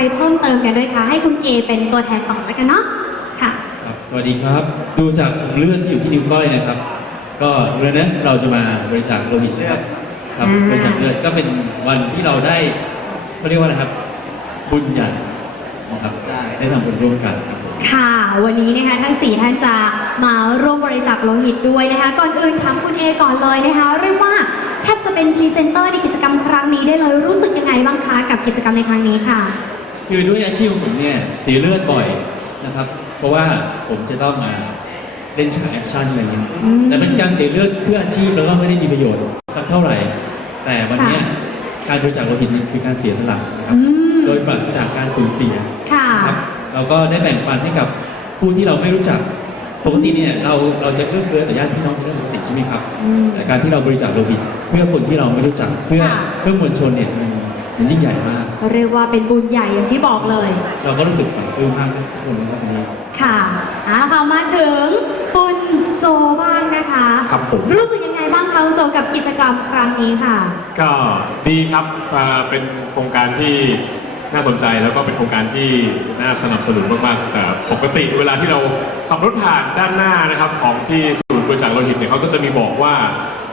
อะไรเพิ่มเติมกันด้วยคะให้คุณเอเป็นตัวแทนต่อแล้วกันเนาะค่ะครับสวัสดีครับ ดูจากผมเลื่อนที่อยู่ที่นิ้วก้อยนะครับ ก็เรื่องนั้นเราจะมาบริจาคโลหิตนะครับครับอ่าบริจาคเลือดก็เป็นวันที่เราได้เขาเรียกว่าอะไรครับบุญใหญ่นะครับใช่ได้ทำบุญร่วมกันครับผมค่ะ วันนี้นะคะทั้งสี่ท่านจะมาร่วมบริจาคโลหิตด้วยนะคะ ก่อนอื่นถามคุณเอก่อนเลยนะคะ เรียกว่าแทบจะเป็นพรีเซนเตอร์ในกิจกรรมครั้งนี้ได้เลยรู้สึกยังไงบ้างคะกับกิจกรรมในครั้งนี้ค่ะ คือด้วยอาชีพของผมเนี่ยเสียเลือดบ่อยนะครับ เพราะว่าผมจะต้องมาเล่นฉากแอคชั่นอะไรเงี้ยอืม แต่เป็นการเสียเลือดเพื่ออาชีพแล้วก็ไม่ได้มีประโยชน์สักเท่าไหร่ แต่วันเนี้ยค่ะการบริจาคโลหิตนี่คือการเสียสละนะครับ อืม โดยปราศจากการสูญเสีย ค่ะ ครับเราก็ได้แบ่งปันให้กับผู้ที่เราไม่รู้จัก ปกติเนี่ยเราเราจะเอื้อเฟื้อต่อญาติพี่น้องเป็นเรื่องปกติใช่ไหมครับ อืมแต่การที่เราบริจาคโลหิตเพื่อคนที่เราไม่รู้จัก เพื่อค่ะ เพื่อมวลชนเนี่ยมัน มันยิ่งใหญ่มาก เรียกว่าเป็นบุญใหญ่อย่างที่บอกเลย เราก็รู้สึกปลาบปลื้มมากทุกคนนะครับวันนี้ ค่ะเอาละค่ะมาถึงคุณโจบ้างนะคะครับผม รู้สึกยังไงบ้างคะคุณโจกับกิจกรรมครั้งนี้ค่ะ ก็ดีครับอ่าเป็นโครงการที่น่าสนใจแล้วก็เป็นโครงการที่น่าสนับสนุนมากๆแต่ปกติเวลาที่เราขับรถผ่านด้านหน้านะครับของที่ศูนย์บริจาคโลหิตเนี่ยเขาก็จะมีบอกว่า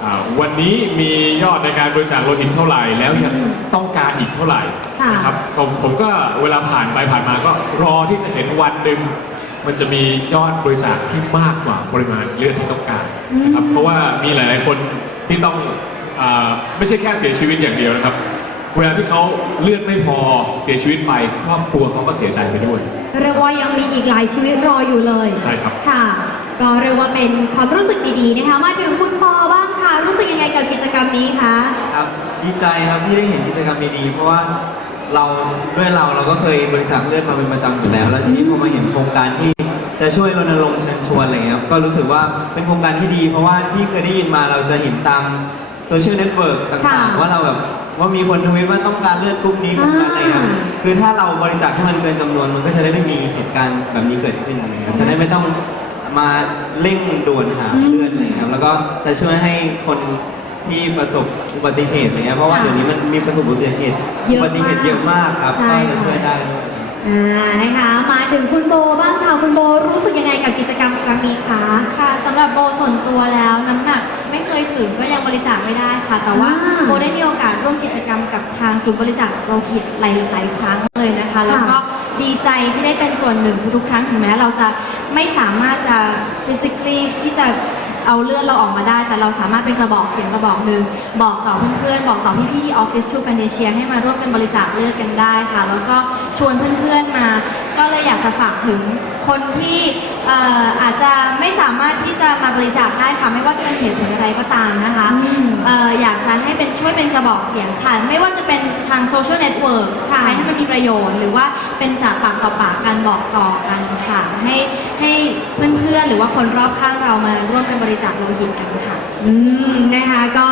อ่าวันนี้มียอดในการบริจาคโลหิตเท่าไหร่ แล้วยังต้องการอีกเท่าไหร่ค่ะ นะครับผมผมก็เวลาผ่านไปผ่านมาก็รอที่จะเห็นวันหนึ่งมันจะมียอดบริจาคที่มากกว่าปริมาณเลือดที่ต้องการนะครับเพราะว่ามีหลายๆคนที่ต้องอ่าไม่ใช่แค่เสียชีวิตอย่างเดียวนะครับ เวลาที่เขาเลือดไม่พอเสียชีวิตไปครอบครัวเขาก็เสียใจไปด้วย เรียกว่ายังมีอีกหลายชีวิตรออยู่เลยใช่ครับ ค่ะ ก็เรียกว่าเป็นความรู้สึกดีๆนะคะ มาถึงคุณป รรมนี้คะครับดีใจครับที่ได้เห็นกิจกรรมดีๆเพราะว่าเราด้วยเราเราก็เคยบริจาคเลือดมาเป็นประจำอยู่แล้ว แล้วทีนี้พอมาเห็นโครงการที่จะช่วยรณรงค์เชิญชวนอะไรเงี้ยครับก็รู้สึกว่าเป็นโครงการที่ดี เพราะว่าที่เคยได้ยินมาเราจะเห็นตามโซเชียลเน็ตเวิร์กต่างค่ะๆว่าเราแบบว่ามีคนทวิตว่าต้องการเลือดกรุ๊ปนี้กรุ๊ปนั้นอะไรครับอ่าคือถ้าเราบริจาคให้มันเกินจำนวนมันก็จะได้ไม่มีเหตุการณ์แบบนี้เกิดขึ้นอะไรเงี้ยจะได้ไม่ต้องมาเร่งด่วนหาเลือดอะไรเงี้ยแล้วก็จะช่วยให้คน ที่ประสบอุบัติเหตุอะไรเงี้ยเพราะว่าค่ะเดี๋ยวนี้มันมีประสบอุบัติเหตุเยอะมากอุบัติเหตุเยอะมากครับใช่ ก็จะค่ะช่วยได้อ่านะคะมาถึงคุณโบบ้างค่ะคุณโบรู้สึกยังไงกับกิจกรรมครั้งนี้คะ ค่ะสำหรับโบส่วนตัวแล้วน้ำหนักไม่เคยถึงก็ยังบริจาคไม่ได้ค่ะ แต่ว่าอ่าโบได้มีโอกาสร่วมกิจกรรมกับทางศูนย์บริจาคโลหิตหลายๆครั้งเลยนะคะ แล้วก็ดีใจที่ได้เป็นส่วนหนึ่งทุกๆครั้งถึงแม้เราจะไม่สามารถจะ physically ที่จะ เอาเลือดเราออกมาได้ แต่เราสามารถเป็นกระบอกเสียงกระบอกหนึ่งบอกต่อเพื่อนๆบอกต่อพี่ๆที่ออฟฟิศทูแปนเดเชียให้มาร่วมกันบริจาคเลือดกันได้ค่ะ แล้วก็ชวนเพื่อนๆมา ก็เลยอยากจะฝากถึงคนที่เอ่ออาจจะไม่สามารถที่จะมาบริจาคได้ค่ะไม่ว่าจะเป็นเหตุผลอะไรก็ตามนะคะอืมเอ่ออยากจะให้เป็นช่วยเป็นกระบอกเสียงค่ะ ไม่ว่าจะเป็นทางโซเชียลเน็ตเวิร์กค่ะใช้ให้มันมีประโยชน์ หรือว่าเป็นจากปากต่อปากการบอกต่อกันค่ะให้ให้เพื่อนๆหรือว่าคนรอบข้างเรามาร่วมกันบริจาคโลหิตกันค่ะ อืมนะคะก็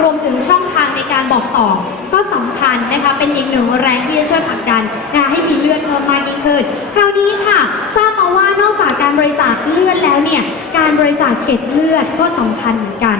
รวมถึงช่องทางในการบอกต่อ ก็สำคัญนะคะ เป็นอีกหนึ่งแรงที่จะช่วยผลักดันนะคะให้มีเลือดเพิ่มมากยิ่งขึ้น คราวนี้ค่ะ ทราบมาว่านอกจากการบริจาคเลือดแล้วเนี่ย การบริจาคเกล็ดเลือดก็สำคัญเหมือนกัน